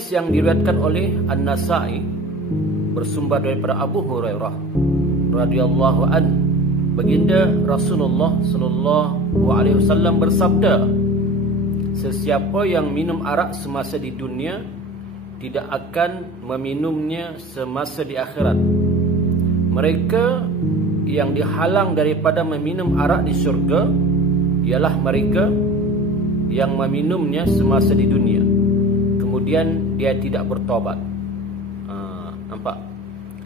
hadis yang diriwayatkan oleh An-Nasa'i bersumber daripada Abu Hurairah radhiyallahu an, baginda Rasulullah sallallahu alaihi wasallam bersabda, sesiapa yang minum arak semasa di dunia tidak akan meminumnya semasa di akhirat. Mereka yang dihalang daripada meminum arak di syurga ialah mereka yang meminumnya semasa di dunia, kemudian dia tidak bertobat. Nampak?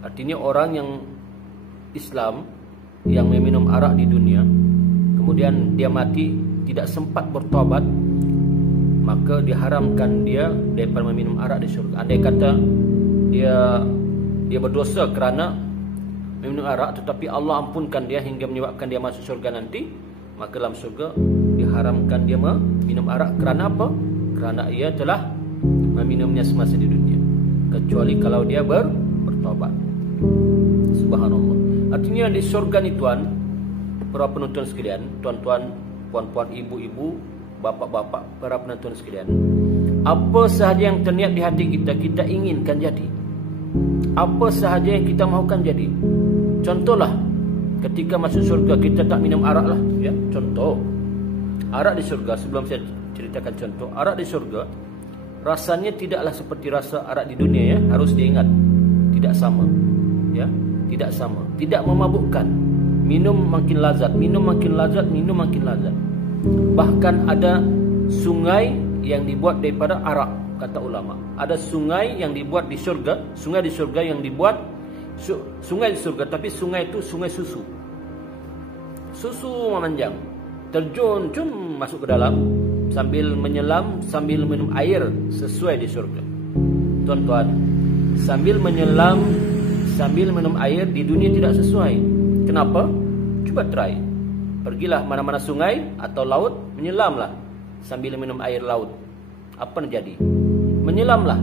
Artinya orang yang Islam yang meminum arak di dunia, kemudian dia mati tidak sempat bertobat, maka diharamkan dia daripada meminum arak di syurga. Andai kata dia berdosa kerana meminum arak, tetapi Allah ampunkan dia hingga menyebabkan dia masuk syurga nanti, maka dalam syurga diharamkan dia meminum arak. Kerana apa? Kerana ia telah meminumnya semasa di dunia, kecuali kalau dia bertobat. Subhanallah. Artinya di syurga ni tuan, para penonton sekalian, tuan-tuan, puan-puan, ibu-ibu, bapak-bapak, para penonton sekalian, apa sahaja yang terniat di hati kita, kita inginkan jadi. Apa sahaja yang kita mahukan jadi. Contohlah, ketika masuk syurga kita tak minum arak lah, ya. Contoh, arak di syurga, sebelum saya ceritakan contoh, arak di syurga rasanya tidaklah seperti rasa arak di dunia, ya. Harus diingat, tidak sama, ya. Tidak sama, tidak memabukkan. Minum makin lazat, minum makin lazat, minum makin lazat. Bahkan ada sungai yang dibuat daripada arak, kata ulama. Ada sungai yang dibuat di syurga, sungai di syurga yang dibuat sungai di syurga, tapi sungai itu sungai susu. Susu memanjang. Terjun masuk ke dalam sambil menyelam, sambil minum air sesuai di syurga. Tuan-tuan, sambil menyelam, sambil minum air di dunia tidak sesuai. Kenapa? Cuba try. Pergilah mana-mana sungai atau laut, menyelamlah sambil minum air laut. Apa yang jadi? Menyelamlah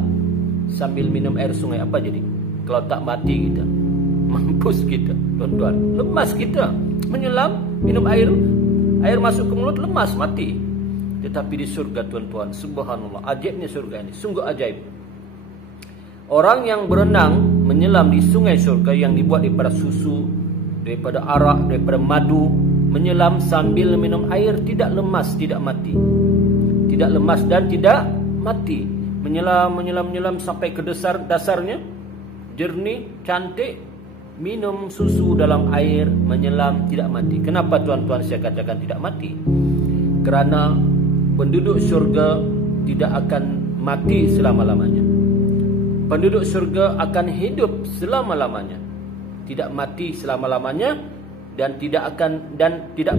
sambil minum air sungai, apa jadi? Kalau tak mati kita, mampus kita, tuan-tuan. Lemas kita. Menyelam, minum air masuk ke mulut, lemas, mati. Tetapi di surga, tuan-tuan, subhanallah, ajaibnya surga ini, sungguh ajaib. Orang yang berenang, menyelam di sungai surga yang dibuat daripada susu, daripada arak, daripada madu, menyelam sambil minum air, tidak lemas, tidak mati. Tidak lemas dan tidak mati. Menyelam sampai ke dasarnya, jernih, cantik, minum susu dalam air, menyelam, tidak mati. Kenapa tuan-tuan saya katakan tidak mati? Kerana penduduk syurga tidak akan mati selama-lamanya. Penduduk syurga akan hidup selama-lamanya, tidak mati selama-lamanya, dan tidak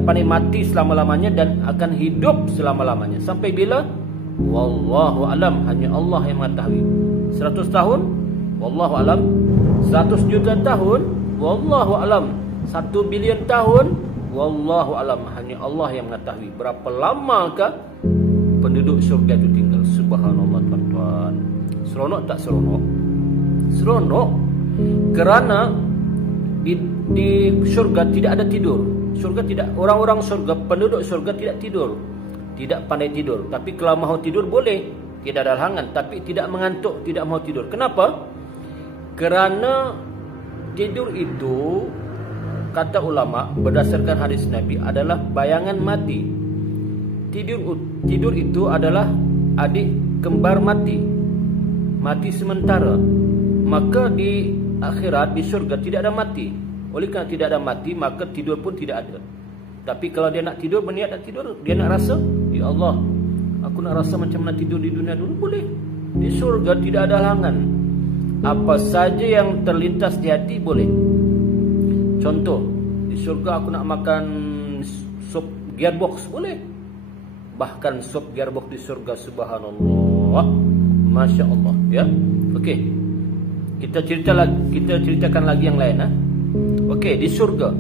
pandai mati selama-lamanya, dan akan hidup selama-lamanya. Sampai bila? Wallahu alam, hanya Allah yang mengetahui. 100 tahun? Wallahu alam. 100 juta tahun? Wallahu alam. 1 bilion tahun? Wallahu alam, hanya Allah yang mengetahui. Berapa lamakah penduduk syurga itu tinggal? Subhanallah, tuan-tuan. Seronok tak seronok? Seronok. Kerana di syurga tidak ada tidur. Syurga tidak, orang-orang syurga, penduduk syurga tidak tidur, tidak pandai tidur. Tapi kalau mahu tidur boleh, tidak ada halangan. Tapi tidak mengantuk, tidak mahu tidur. Kenapa? Kerana tidur itu, kata ulama berdasarkan hadis Nabi, adalah bayangan mati. Tidur itu adalah adik kembar mati, mati sementara. Maka di akhirat, di syurga tidak ada mati. Oleh kerana tidak ada mati, maka tidur pun tidak ada. Tapi kalau dia nak tidur, berniat nak tidur, dia nak rasa, ya Allah, aku nak rasa macam mana tidur di dunia dulu, boleh. Di syurga tidak ada halangan. Apa saja yang terlintas di hati boleh. Contoh, di syurga aku nak makan sup gearbox, boleh. Bahkan sup gearbox di syurga, subhanallah, masya Allah, ya. Okey, kita ceritakan lagi yang lain, Okey, di syurga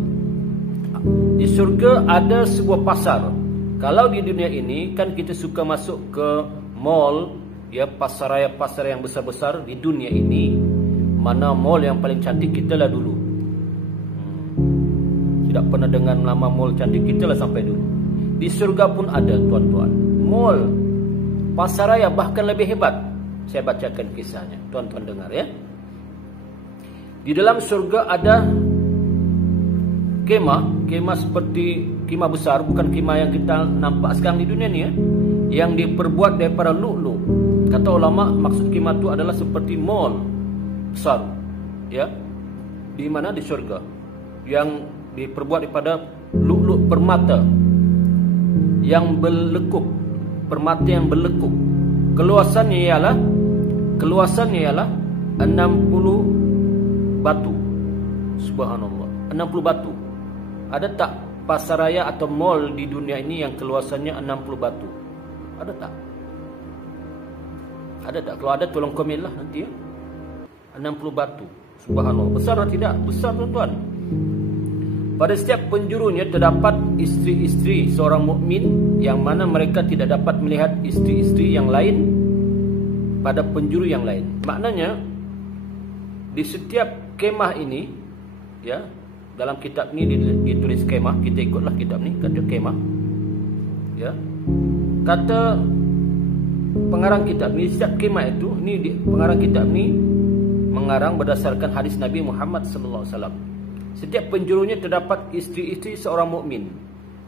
ada sebuah pasar. Kalau di dunia ini kan kita suka masuk ke mall, ya, pasar yang besar-besar. Di dunia ini, mana mall yang paling cantik, kita lah dulu. Tidak pernah dengar nama mall cantik, kita lah sampai dulu. Di surga pun ada, tuan-tuan, mall, pasaraya, bahkan lebih hebat. Saya bacakan kisahnya, tuan-tuan dengar ya. Di dalam surga ada kemah seperti kemah besar, bukan kemah yang kita nampak sekarang di dunia ni ya, yang diperbuat daripada lu'lu'. Kata ulama, maksud kemah itu adalah seperti mall besar ya. Di mana? Di surga, yang diperbuat daripada lu'lu' permata yang berlekuk, permata yang berlekuk. Keluasannya ialah 60 batu. Subhanallah, 60 batu. Ada tak pasaraya atau mall di dunia ini yang keluasannya 60 batu? Ada tak? Ada tak? Kalau ada tolong komen lah nanti ya. 60 batu. Subhanallah. Besar atau tidak? Besar tuan-tuan. Pada setiap penjurunya terdapat isteri-isteri seorang mukmin, yang mana mereka tidak dapat melihat isteri-isteri yang lain pada penjuru yang lain. Maknanya di setiap kemah ini ya, dalam kitab ni ditulis kemah, kita ikutlah kitab ni, kata kemah ya. Kata pengarang kitab ni, setiap kemah itu pengarang kitab ni mengarang berdasarkan hadis Nabi Muhammad sallallahu alaihi wasallam. Setiap penjurunya terdapat isteri-isteri seorang mukmin.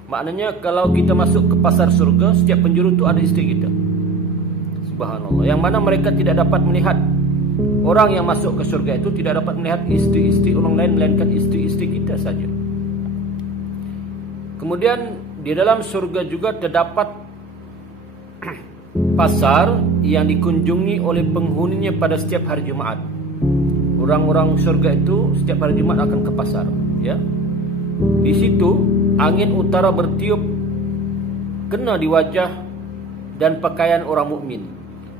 Maknanya kalau kita masuk ke pasar surga, setiap penjuru itu ada isteri kita. Subhanallah. Yang mana mereka tidak dapat melihat, orang yang masuk ke surga itu tidak dapat melihat isteri-isteri orang lain, melainkan isteri-isteri kita saja. Kemudian di dalam surga juga terdapat pasar yang dikunjungi oleh penghuninya pada setiap hari Jumaat. Orang-orang surga itu setiap hari Jumaat akan ke pasar ya. Di situ angin utara bertiup kena di wajah dan pakaian orang mukmin.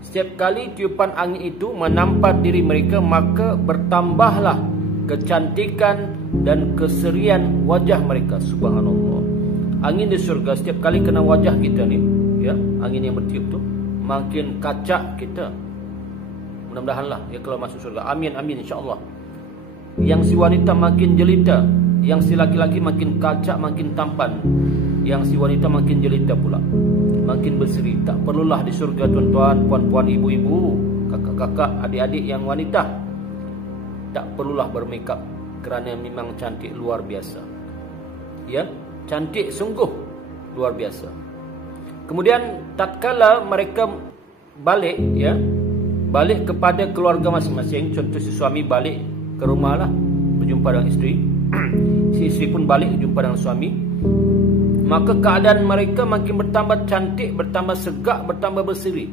Setiap kali tiupan angin itu menampak diri mereka, maka bertambahlah kecantikan dan keserian wajah mereka. Subhanallah. Angin di surga setiap kali kena wajah kita ni ya, angin yang bertiup tu, makin kacak kita. Mudah-mudahanlah ya kalau masuk surga. Amin amin insya-Allah. Yang si wanita makin jelita, yang si laki-laki makin kacak, makin tampan, yang si wanita makin jelita pula, makin berseri. Tak perlulah di surga tuan-tuan, puan-puan, ibu-ibu, kakak-kakak, adik-adik yang wanita, tak perlulah bermakeup, kerana memang cantik luar biasa. Ya, cantik sungguh luar biasa. Kemudian tatkala mereka balik ya, balik kepada keluarga masing-masing, contoh si suami balik ke rumah lah, berjumpa dengan isteri, si isteri pun balik jumpa dengan suami, maka keadaan mereka makin bertambah cantik, bertambah segak, bertambah berseri.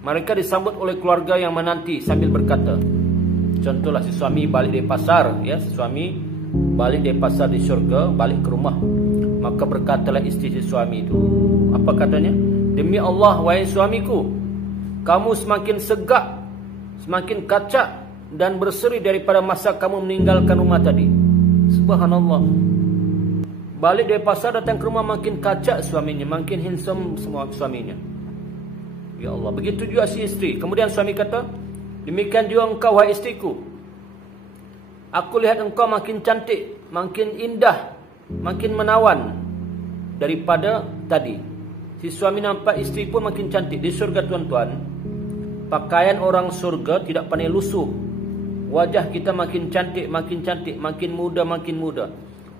Mereka disambut oleh keluarga yang menanti sambil berkata, contohlah si suami balik dari pasar ya, si suami balik dari pasar di syurga, balik ke rumah, maka berkatalah isteri si suami itu, apa katanya? Demi Allah, wahai suamiku, kamu semakin segak, semakin kacak dan berseri daripada masa kamu meninggalkan rumah tadi. Subhanallah. Balik dari pasar datang ke rumah makin kacak suaminya, makin handsome semua suaminya. Ya Allah, begitu juga si isteri. Kemudian suami kata, demikian juga engkau wahai istriku, aku lihat engkau makin cantik, makin indah, makin menawan daripada tadi. Si suami nampak isteri pun makin cantik. Di surga tuan-tuan, pakaian orang surga tidak pandai lusuh. Wajah kita makin cantik, makin muda, makin muda.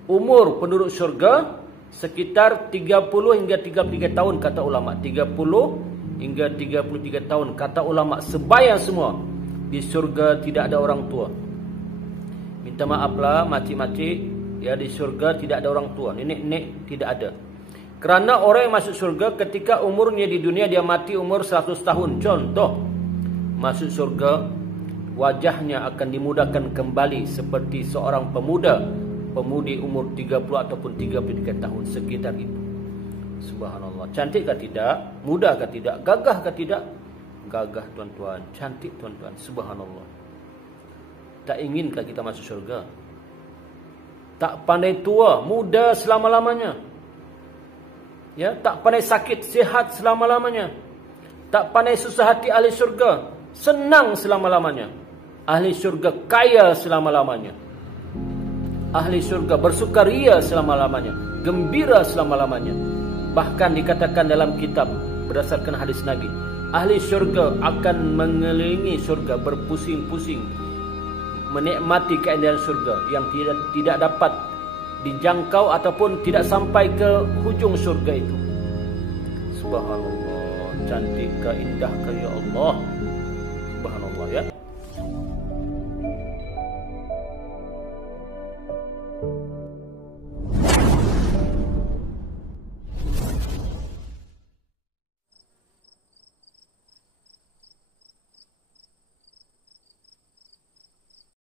Umur penduduk surga sekitar 30 hingga 33 tahun kata ulama. 30 hingga 33 tahun kata ulama. Sebaya semua. Di surga tidak ada orang tua. Minta maaflah makcik-makcik ya, di surga tidak ada orang tua. Nenek-nenek tidak ada. Kerana orang yang masuk surga ketika umurnya di dunia dia mati umur 100 tahun. Contoh, masuk surga wajahnya akan dimudahkan kembali seperti seorang pemudi umur 30 ataupun 33 tahun, sekitar itu. Subhanallah. Cantik ke tidak? Muda ke tidak? Gagah ke tidak? Gagah tuan-tuan, cantik tuan-tuan. Subhanallah. Tak inginkah kita masuk surga? Tak pandai tua, muda selama-lamanya. Ya, tak pandai sakit, sihat selama-lamanya. Tak pandai susah hati ahli syurga, senang selama-lamanya. Ahli syurga kaya selama-lamanya. Ahli syurga bersukaria selama-lamanya, gembira selama-lamanya. Bahkan dikatakan dalam kitab berdasarkan hadis Nabi, ahli syurga akan mengelilingi syurga berpusing-pusing menikmati keindahan syurga yang tidak dapat dijangkau ataupun tidak sampai ke hujung syurga itu. Subhanallah, cantik ke, indah ke, ya Allah. Subhanallah, ya.